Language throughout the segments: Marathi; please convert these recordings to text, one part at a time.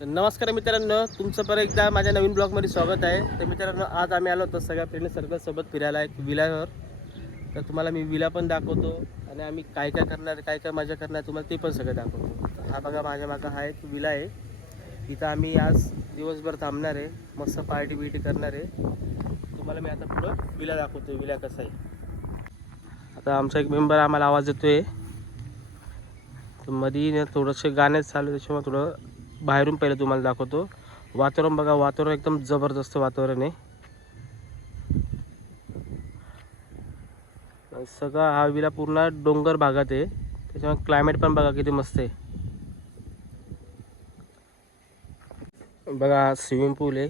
तर नमस्कार मित्रांनो, तुमचं परत एकदा माझ्या नवीन ब्लॉगमध्ये स्वागत आहे. तर मित्रांनो, आज आम्ही आलो होतो सगळ्या फ्रेंड सर्कलसोबत फिरायला एक विलावर. तर तुम्हाला मी विला पण दाखवतो आणि आम्ही काय काय करणार, काय काय मजा करणार तुम्हाला ते पण सगळं दाखवतो. तर हा बघा माझ्या मागं हा एक विला आहे. इथं आम्ही आज दिवसभर थांबणार आहे, मस्त पार्टी बिर्टी करणार आहे. तुम्हाला मी आता पुढं विला दाखवतो, विला कसा आहे. आता आमचा एक मेंबर आम्हाला आवाज देतोय. तर मध्ये थोडंसं गाणंच चालू आहे, त्याच्यामुळे थोडं बाहेरून पहिलं तुम्हाला दाखवतो. वातावरण बघा, वातावरण एकदम जबरदस्त वातावरण आहे. सगळा हा विला पूर्ण डोंगर भागात आहे, त्याच्यामुळे क्लायमेट पण बघा किती मस्त आहे. बघा हा स्विमिंग पूल आहे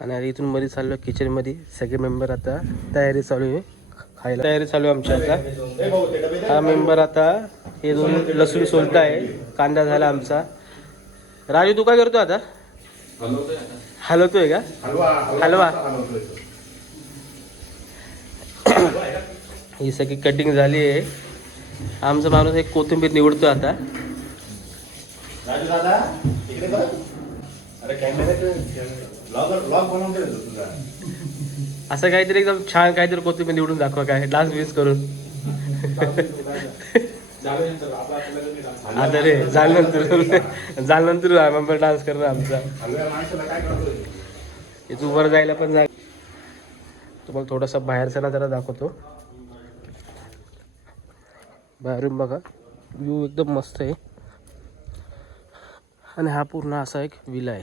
आणि इथून मध्ये चाललो किचनमध्ये. सगळे मेंबर आता तयारी चालू आहे, खायला तयारी चालू आहे आमची. आता हा मेंबर आता हे दोन लसूण सोलता आहे, कांदा झाला आमचा. राजू तू काय करतो आता? हलवतोय का? हलवा. ही सगळी कटिंग झाली आहे. आमचा माणूस एक कोथिंबीर निवडतो आता. असं काहीतरी एकदम छान काहीतरी कोथिंबीर निवडून दाखवा, काय डान्स बिन्स करून. आता रे झाल्यानंतर मेंबर डान्स करणार आमचा. इथून वर जायला पण जागा. तुम्हाला थोडासा बाहेरचा ना जरा दाखवतो. बाहेरून बघा व्ह्यू एकदम मस्त आहे आणि हा पूर्ण असा एक विला आहे.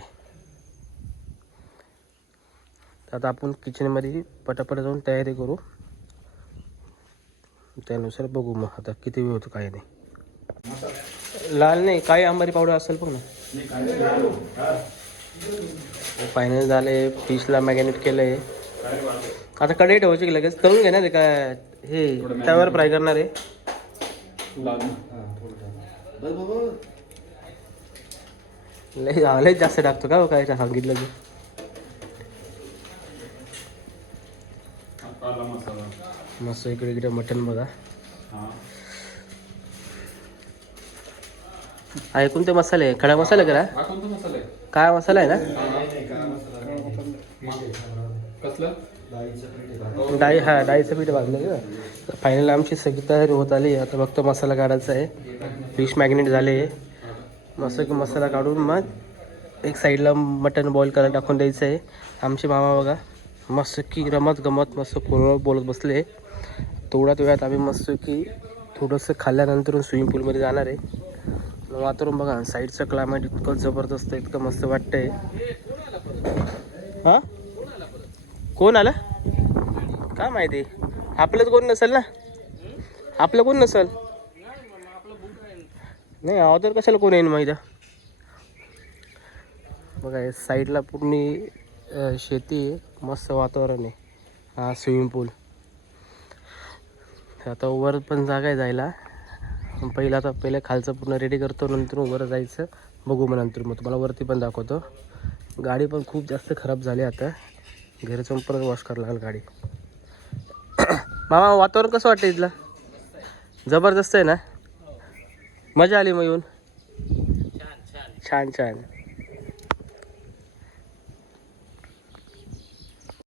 आता आपण किचनमध्ये पटापट जाऊन तयारी करू, त्यानुसार बघू मग आता किती वेळ होतो काय नाही. लाल नाही, काही आंबारी पावडर असेल बघ ना. फायनल झाले, फिशला मॅरिनेट केलं आहे. आता कढई ठेवायची की लगेच तळून घेणार आहे काय? हे तव्यावर फ्राय करणार आहे. लय जास्त टाकतो का काय सांगितलं की? मस्त इकडे इकडे मटन बघा. ऐकून ते मसाले आहे, खडा मसाला करा. काय मसाला आहे ना? डाळी, हा डाळीचं पीठ भाजलं का? तर फायनल आमची सगळी तयारी होत आली. आता फक्त मसाला काढायचा आहे. फिश मॅग्नेट झाले, मस्त की मसाला काढून मग एक साईडला मटन बॉईल करायला टाकून द्यायचं आहे. आमचे मामा बघा मस्त की रमत गमत मस्त फोनवर बोलत बसले. तेवढ्याच वेळात आम्ही मस्त की थोडंसं खाल्ल्यानंतर स्विमिंग पूलमध्ये जाणार आहे. वातावरण बघा, साईडचं क्लायमेट इतकं जबरदस्त, इतकं मस्त वाटतंय. हां, कोण आलं काय माहिती? आपलंच कोण नसेल ना, आपलं कोण नसेल. नाही अवतर कशाला कोण येईन माहिती. बघा साईडला पूर्ण शेती आहे, मस्त वातावरण आहे. हा स्विमिंग पूल. आता वर पण जागा आहे जायला. पहिले खालचं पूर्ण रेडी करतो, नंतर वर जायचं बघू. मग नंतर मग तुम्हाला वरती पण दाखवतो. गाडी पण खूप जास्त खराब झाली, आता घरी जाऊन परत वॉश करावं लागेल गाडी. मामा वातावरण कसं वाटतं इथलं? जबरदस्त आहे ना? मजा आली मग येऊन? छान छान.